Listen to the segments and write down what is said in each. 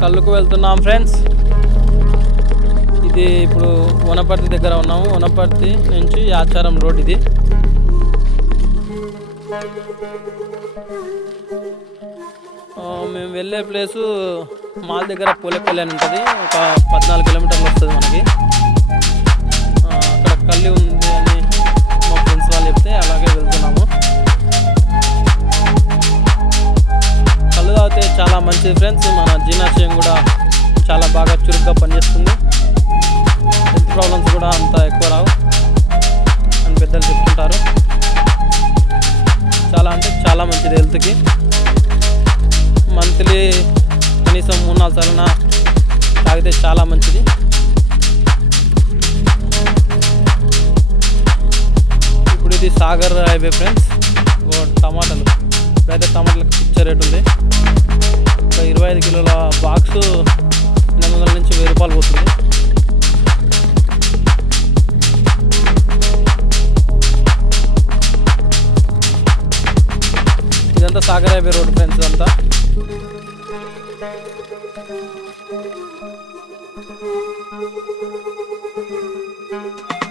కళ్ళుకు వెళ్తున్నాం ఫ్రెండ్స్ ఇది ఇప్పుడు వనపర్తి దగ్గర ఉన్నాము. వనపర్తి నుంచి ఆచారం రోడ్ ఇది. ఆ, మేము వెళ్ళే ప్లేసు మాల్ దగ్గర పూలపల్లి అని ఉంటుంది. ఒక పద్నాలుగు కిలోమీటర్లు వస్తుంది మనకి. అక్కడ కల్లి చాలా మంచిది ఫ్రెండ్స్ మన జీర్ణాశయం కూడా చాలా బాగా చురుగ్గా పనిచేస్తుంది. హెల్త్ ప్రాబ్లమ్స్ కూడా అంత ఎక్కువ రావు అని పెద్దలు చెప్తుంటారు. చాలా అంటే చాలా మంచిది హెల్త్కి మంత్లీ కనీసం మూడు నాలుగు సార్లు తాగితే చాలా మంచిది. ఇప్పుడు ఇది సాగర్ హైవే ఫ్రెండ్స్ ఓ టమాటాలు. ఇప్పుడైతే టమాటాలకు పిచ్చర్ రేట్ ఉంది ఒక ఇరవై ఐదు కిలోల బాక్స్ ఎనిమిది వందల నుంచి వెయ్యి రూపాయలు పోతుంది ఇదంతా సాగర్ హైవే రోడ్ ఫ్రెండ్స్ ఇదంతా you.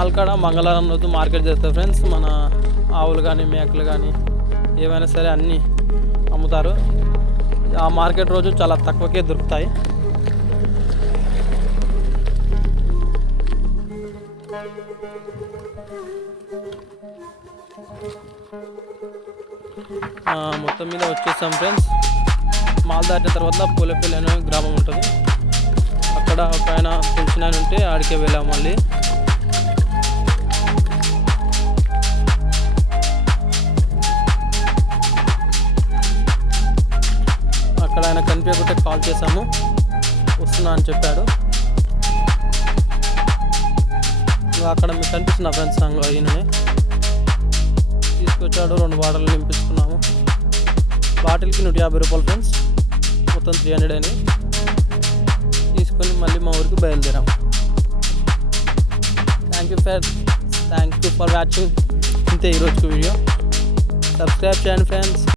మాల్ కాడ మంగళవారం రోజు మార్కెట్ చేస్తారు ఫ్రెండ్స్. మన ఆవులు కానీ మేకలు కానీ ఏమైనా సరే అన్నీ అమ్ముతారు. ఆ మార్కెట్ రోజు చాలా తక్కువకే దొరుకుతాయి. మొత్తం మీద వచ్చేసాం ఫ్రెండ్స్. మాల్ దాటిన తర్వాత పూలపల్లి అనే గ్రామం ఉంటుంది. అక్కడ పైన ఆయన తెలిసిన ఉంటే ఆడికే వెళ్ళాం మళ్ళీ. ఆయన కనిపించకుంటే కాల్ చేశాము. వస్తున్నా అని చెప్పాడు. అక్కడ మీకు కనిపిస్తున్న ఫ్రెండ్స్ సంఘం ఈయననే. తీసుకొచ్చాడు రెండు బాటిల్ నింపించుకున్నాము. బాటిల్కి నూట యాభై రూపాయలు ఫ్రెండ్స్. మొత్తం త్రీ హండ్రెడ్ అని తీసుకొని మళ్ళీ మా ఊరికి బయలుదేరాం. Thank you for thank you for watching ఇంతే ఈరోజు వీడియో. సబ్స్క్రైబ్ చేయండి ఫ్రెండ్స్